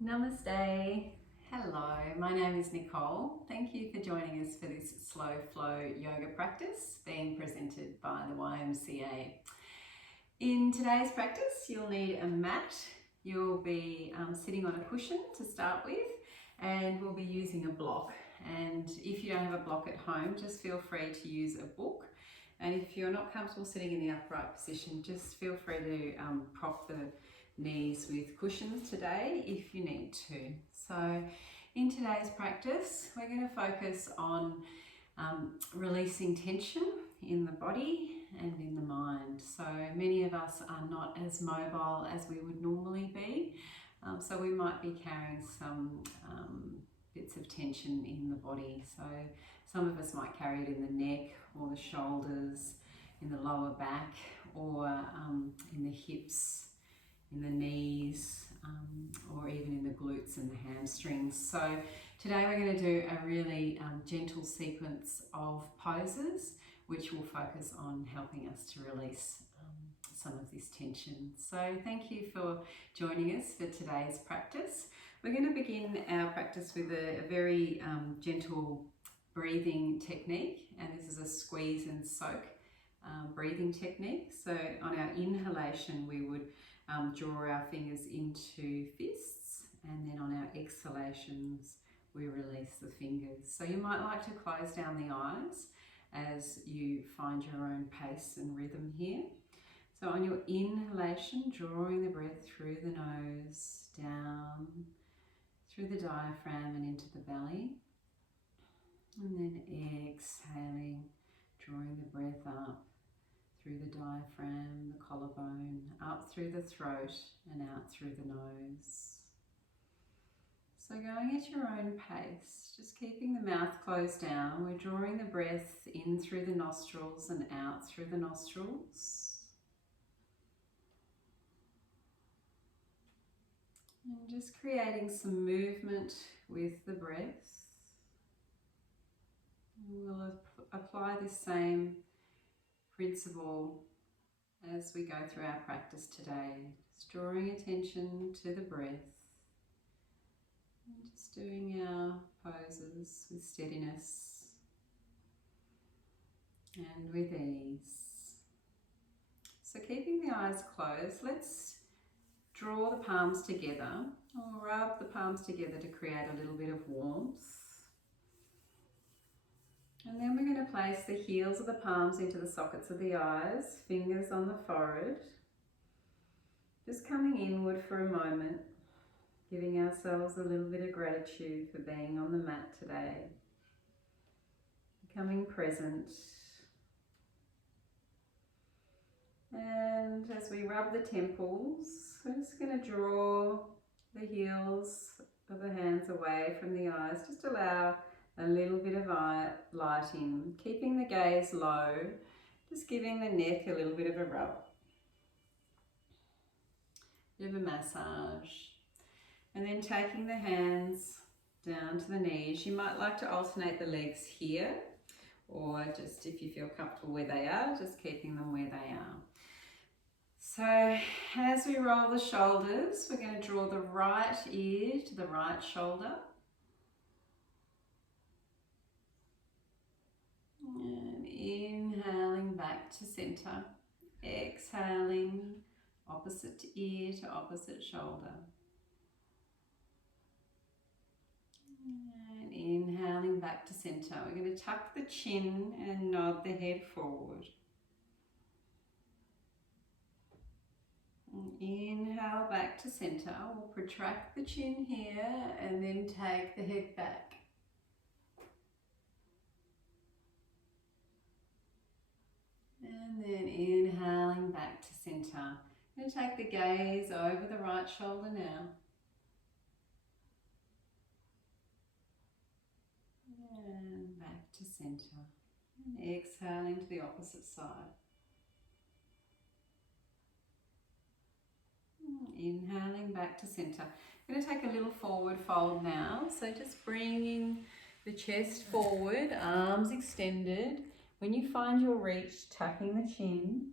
Namaste. Hello, my name is Nicole. Thank you for joining us for this slow flow yoga practice being presented by the YMCA. In today's practice, you'll need a mat. You'll be sitting on a cushion to start with, and we'll be using a block. And if you don't have a block at home, just feel free to use a book. And if you're not comfortable sitting in the upright position, just feel free to prop the knees with cushions today if you need to. So in today's practice, we're going to focus on releasing tension in the body and in the mind. So many of us are not as mobile as we would normally be. So we might be carrying some bits of tension in the body. So some of us might carry it in the neck or the shoulders, in the lower back, or in the hips, in the knees, or even in the glutes and the hamstrings. So today we're going to do a really gentle sequence of poses which will focus on helping us to release some of this tension. So thank you for joining us for today's practice. We're going to begin our practice with a very gentle breathing technique, and this is a squeeze and soak breathing technique. So on our inhalation we would draw our fingers into fists, and then on our exhalations we release the fingers. So you might like to close down the eyes as you find your own pace and rhythm here. So on your inhalation, drawing the breath through the nose, down through the diaphragm and into the belly, and then exhaling, drawing the breath up through the diaphragm, the collarbone, up through the throat and out through the nose. So going at your own pace, just keeping the mouth closed down, we're drawing the breath in through the nostrils and out through the nostrils. And just creating some movement with the breath. And we'll apply the same principle as we go through our practice today. Just drawing attention to the breath. And just doing our poses with steadiness and with ease. So keeping the eyes closed, let's draw the palms together, or rub the palms together to create a little bit of warmth. And then we're going to place the heels of the palms into the sockets of the eyes, fingers on the forehead. Just coming inward for a moment, giving ourselves a little bit of gratitude for being on the mat today. Becoming present. And as we rub the temples, we're just going to draw the heels of the hands away from the eyes. Just allow a little bit of light in, keeping the gaze low, just giving the neck a little bit of a rub. Bit of a massage. And then taking the hands down to the knees. You might like to alternate the legs here, or just if you feel comfortable where they are, just keeping them where they are. So as we roll the shoulders, we're going to draw the right ear to the right shoulder. And inhaling back to center, exhaling opposite ear to opposite shoulder. And inhaling back to center. We're going to tuck the chin and nod the head forward. And inhale back to center. We'll protract the chin here and then take the head back. And then inhaling back to center. I'm going to take the gaze over the right shoulder now. And back to center. And exhaling to the opposite side. Inhaling back to center. I'm going to take a little forward fold now. So just bringing the chest forward, arms extended. When you find your reach, tucking the chin.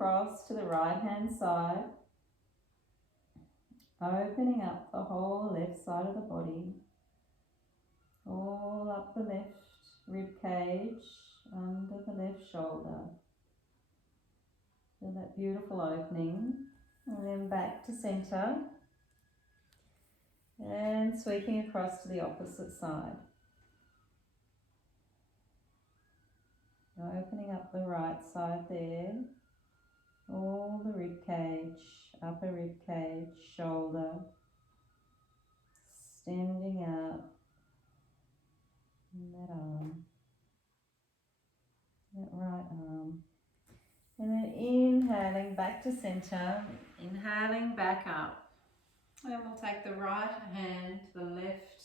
across to the right hand side, opening up the whole left side of the body, all up the left rib cage, under the left shoulder. Feel that beautiful opening, and then back to center and sweeping across to the opposite side. Opening up the right side there, all the rib cage, upper rib cage, shoulder, extending out in that arm, that right arm. And then inhaling back to center, inhaling back up. And we'll take the right hand to the left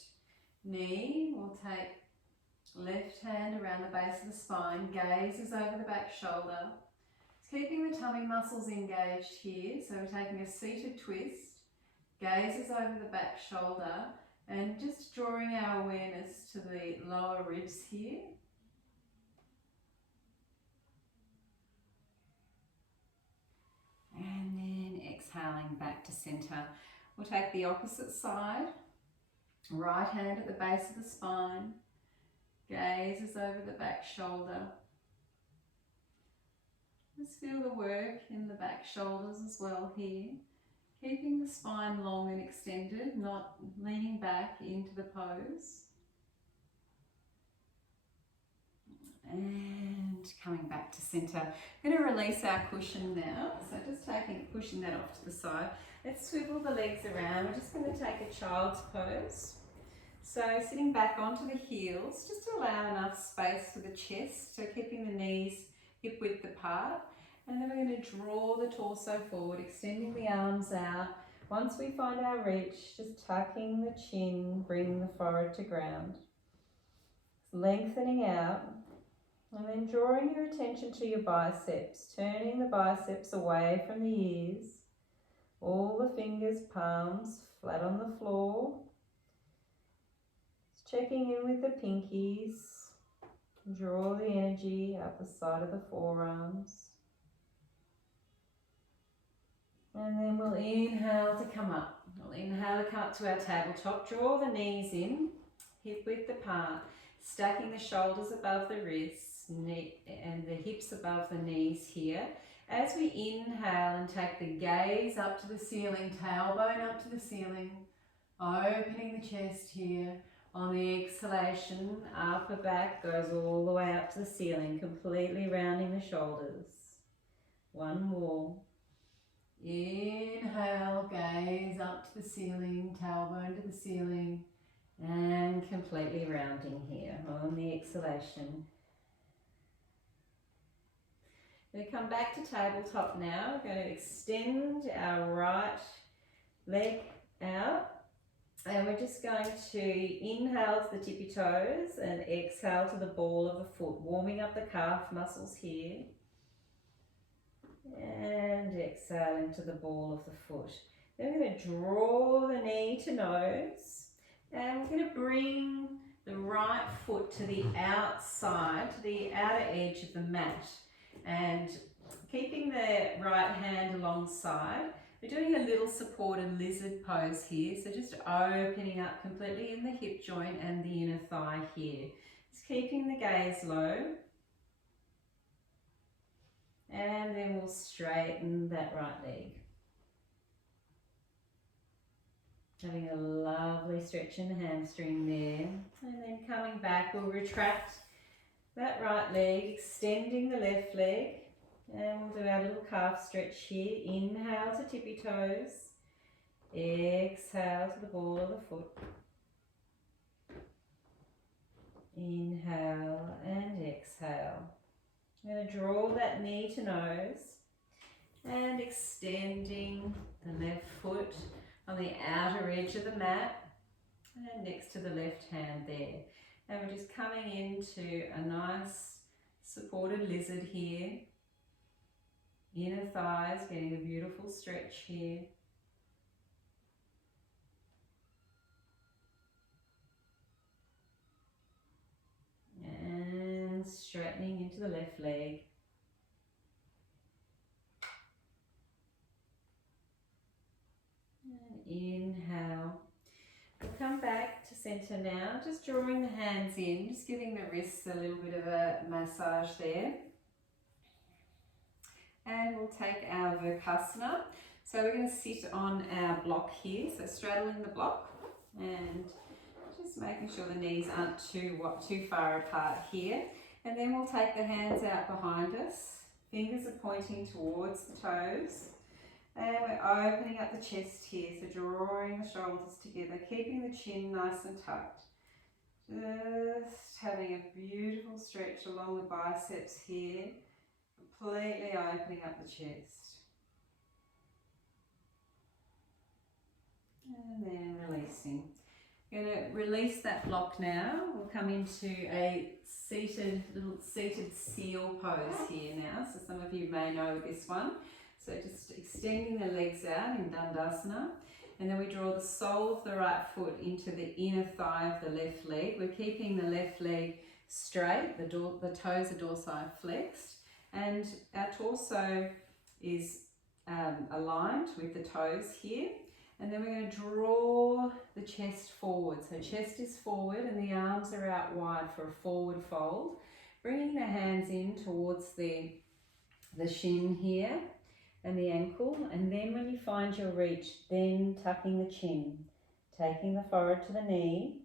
knee. We'll take left hand around the base of the spine, gaze is over the back shoulder. It's keeping the tummy muscles engaged here, so we're taking a seated twist, gaze is over the back shoulder, and just drawing our awareness to the lower ribs here. And then exhaling back to center. We'll take the opposite side, right hand at the base of the spine, gaze is over the back shoulder. Just feel the work in the back shoulders as well here. Keeping the spine long and extended, not leaning back into the pose. And coming back to center. I'm going to release our cushion now. So just pushing that off to the side. Let's swivel the legs around. We're just going to take a child's pose. So sitting back onto the heels, just to allow enough space for the chest, so keeping the knees hip width apart. And then we're going to draw the torso forward, extending the arms out. Once we find our reach, just tucking the chin, bringing the forehead to ground. Lengthening out, and then drawing your attention to your biceps, turning the biceps away from the ears. All the fingers, palms flat on the floor. Checking in with the pinkies, draw the energy up the side of the forearms. And then we'll inhale to come up. We'll inhale to come up to our tabletop, draw the knees in, hip width apart, stacking the shoulders above the wrists, and the hips above the knees here. As we inhale and take the gaze up to the ceiling, tailbone up to the ceiling, opening the chest here. On the exhalation, upper back goes all the way up to the ceiling, completely rounding the shoulders. One more. Inhale, gaze up to the ceiling, tailbone to the ceiling, and completely rounding here on the exhalation. We're going to come back to tabletop now. We're going to extend our right leg out. And we're just going to inhale to the tippy toes and exhale to the ball of the foot, warming up the calf muscles here. And exhaling to the ball of the foot. Then we're going to draw the knee to nose. And we're going to bring the right foot to the outside, to the outer edge of the mat. And keeping the right hand alongside. We're doing a little supported lizard pose here, so just opening up completely in the hip joint and the inner thigh here. Just keeping the gaze low. And then we'll straighten that right leg. Having a lovely stretch in the hamstring there. And then coming back, we'll retract that right leg, extending the left leg. And we'll do our little calf stretch here. Inhale to tippy toes. Exhale to the ball of the foot. Inhale and exhale. I'm going to draw that knee to nose. And extending the left foot on the outer edge of the mat. And next to the left hand there. And we're just coming into a nice supported lizard here. Inner thighs getting a beautiful stretch here. And straightening into the left leg. centre now, just drawing the hands in, just giving the wrists a little bit of a massage there. And we'll take our Virasana. So we're going to sit on our block here, so straddling the block and just making sure the knees aren't too far apart here. And then we'll take the hands out behind us, fingers are pointing towards the toes. And we're opening up the chest here, so drawing the shoulders together, keeping the chin nice and tucked. Just having a beautiful stretch along the biceps here, completely opening up the chest. And then releasing. We're going to release that block now. We'll come into a little seated seal pose here now. So some of you may know this one. So just extending the legs out in Dandasana. And then we draw the sole of the right foot into the inner thigh of the left leg. We're keeping the left leg straight, the toes are dorsal flexed. And our torso is aligned with the toes here. And then we're going to draw the chest forward. So chest is forward and the arms are out wide for a forward fold. Bringing the hands in towards the shin here and the ankle. And then when you find your reach, then tucking the chin, taking the forehead to the knee.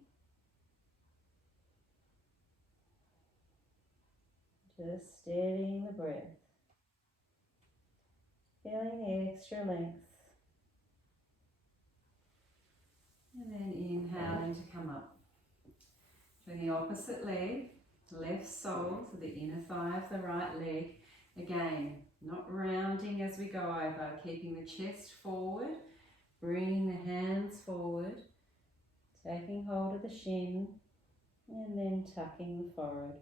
Just steadying the breath. Feeling the extra length. And then inhaling to come up. Doing the opposite leg, left sole to the inner thigh of the right leg. Again, not rounding as we go over, keeping the chest forward, bringing the hands forward, taking hold of the shin, and then tucking the forehead,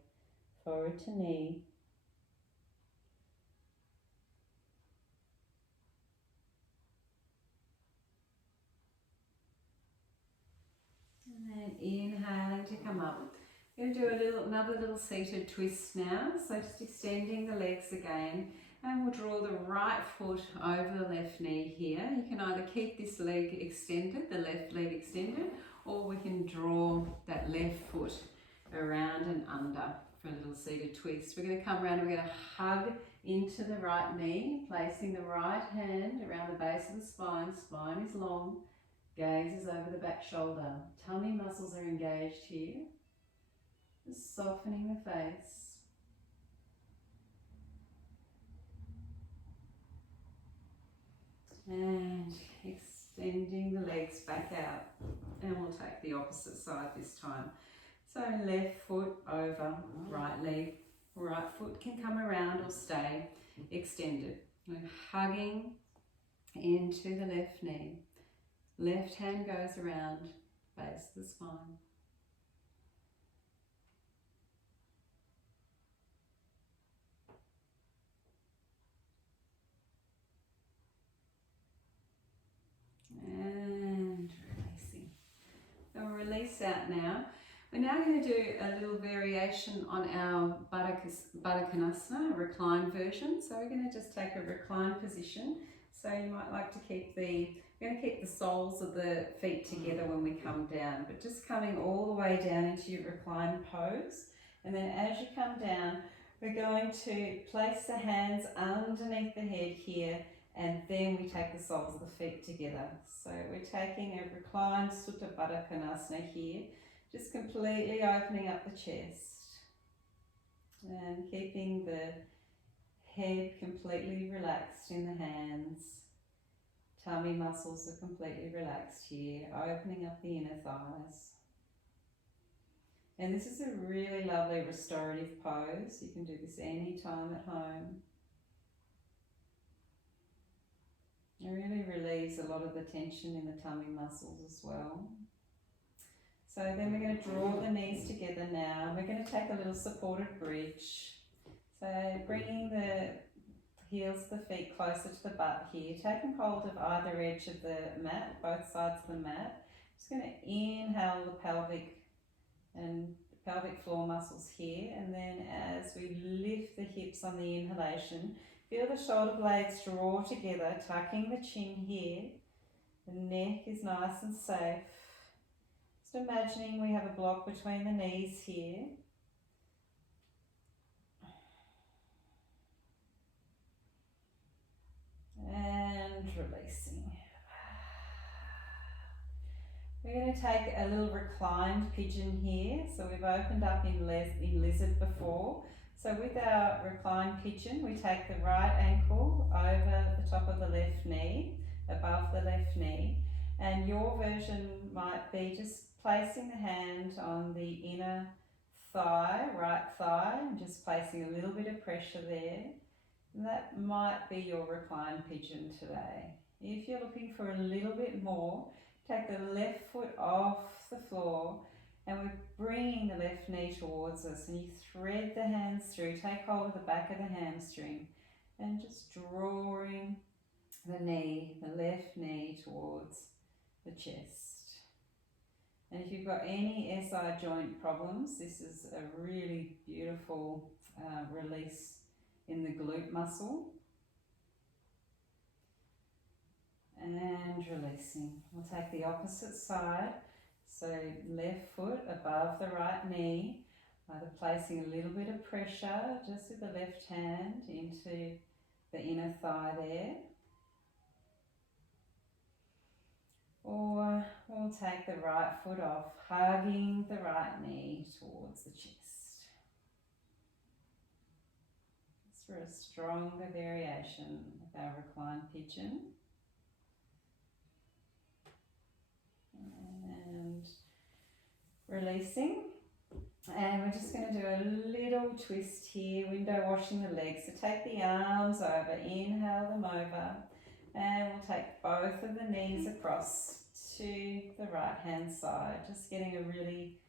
forehead to knee. And then inhaling to come up. We're going to do another little seated twist now. So just extending the legs again. And we'll draw the right foot over the left knee here. You can either keep this leg extended, the left leg extended, or we can draw that left foot around and under for a little seated twist. We're going to come around and we're going to hug into the right knee, placing the right hand around the base of the spine. Spine is long. Gaze is over the back shoulder. Tummy muscles are engaged here. Just softening the face. And extending the legs back out. And we'll take the opposite side this time. So left foot over right leg. Right foot can come around or stay extended. We're hugging into the left knee. Left hand goes around base of the spine. And releasing. So we'll release out now. We're now going to do a little variation on our Baddha Konasana, a reclined version. So we're going to just take a reclined position. So you might like to keep we're going to keep the soles of the feet together when we come down, but just coming all the way down into your reclined pose. And then as you come down, we're going to place the hands underneath the head here, and then we take the soles of the feet together. So we're taking a reclined Sutta Baddha Konasana here, just completely opening up the chest and keeping the head completely relaxed in the hands. Tummy muscles are completely relaxed here, opening up the inner thighs. And this is a really lovely restorative pose. You can do this anytime at home. It really relieves a lot of the tension in the tummy muscles as well. So then we're going to draw the knees together now. We're going to take a little supported bridge. So bringing the heels of the feet closer to the butt here, taking hold of either edge of the mat, both sides of the mat. Just going to inhale the pelvic floor muscles here, and then as we lift the hips on the inhalation, feel the shoulder blades draw together, tucking the chin here. The neck is nice and safe. Just imagining we have a block between the knees here. And releasing. We're going to take a little reclined pigeon here. So we've opened up in lizard before. So with our reclined pigeon, we take the right ankle over the top of the left knee, above the left knee. And your version might be just placing the hand on the inner thigh, right thigh, and just placing a little bit of pressure there. And that might be your reclined pigeon today. If you're looking for a little bit more, take the left foot off the floor and we're bringing the left knee towards us, and you thread the hands through, take hold of the back of the hamstring and just drawing the left knee towards the chest. And if you've got any SI joint problems, this is a really beautiful release in the glute muscle. And releasing. We'll take the opposite side. So left foot above the right knee, either placing a little bit of pressure just with the left hand into the inner thigh there. Or we'll take the right foot off, hugging the right knee towards the chest. It's for a stronger variation of our reclined pigeon. And releasing. And we're just going to do a little twist here, window washing the legs. So take the arms over, inhale them over, and we'll take both of the knees across to the right hand side, just getting a really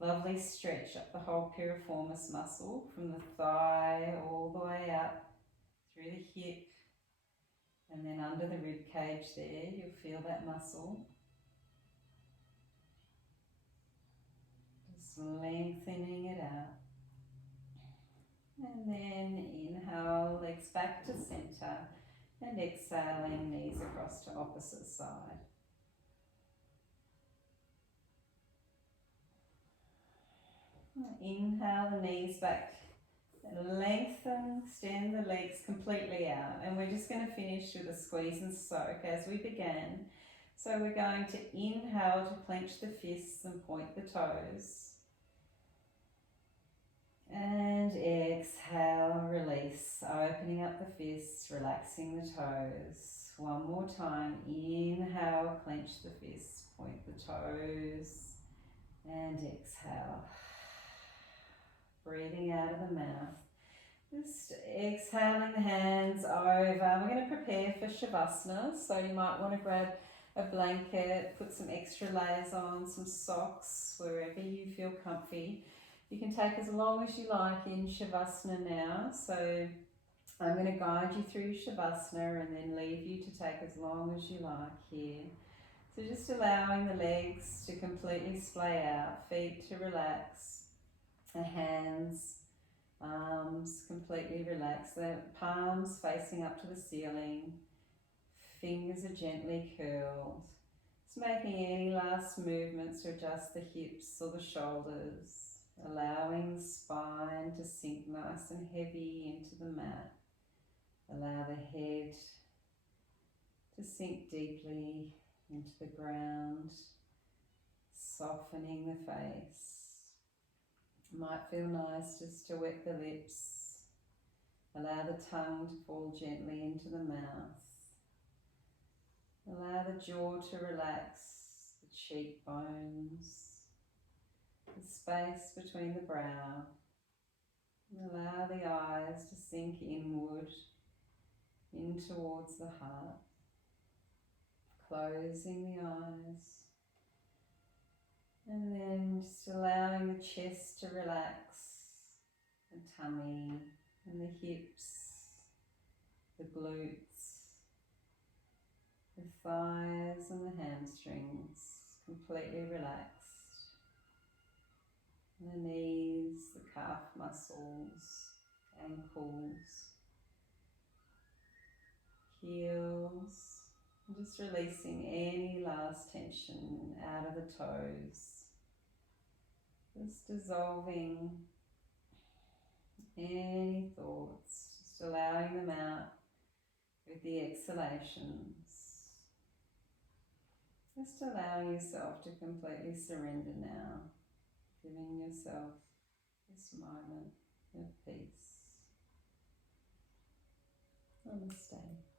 lovely stretch up the whole piriformis muscle from the thigh all the way up through the hip and then under the rib cage there. You'll feel that muscle. Just lengthening it out. And then inhale, legs back to center, and exhaling, knees across to opposite side. Inhale the knees back, lengthen, extend the legs completely out, and we're just going to finish with a squeeze and soak as we began. So we're going to inhale to clench the fists and point the toes, and exhale, release, opening up the fists, relaxing the toes. One more time, inhale, clench the fists, point the toes, and exhale. Breathing out of the mouth. Just exhaling the hands over. We're going to prepare for Shavasana, so you might want to grab a blanket, put some extra layers on, some socks, wherever you feel comfy. You can take as long as you like in Shavasana now, so I'm going to guide you through Shavasana and then leave you to take as long as you like here. So just allowing the legs to completely splay out, feet to relax, the hands, arms completely relaxed, the palms facing up to the ceiling, fingers are gently curled. Just making any last movements to adjust the hips or the shoulders, allowing the spine to sink nice and heavy into the mat. Allow the head to sink deeply into the ground, softening the face. Might feel nice just to wet the lips. Allow the tongue to fall gently into the mouth. Allow the jaw to relax, the cheekbones, the space between the brow. Allow the eyes to sink inward, in towards the heart. Closing the eyes. And then just allowing the chest to relax, the tummy and the hips, the glutes, the thighs and the hamstrings completely relaxed. The knees, the calf muscles, ankles, heels, And just releasing any last tension out of the toes. Just dissolving any thoughts, just allowing them out with the exhalations. Just allowing yourself to completely surrender now, giving yourself this moment of peace. Namaste.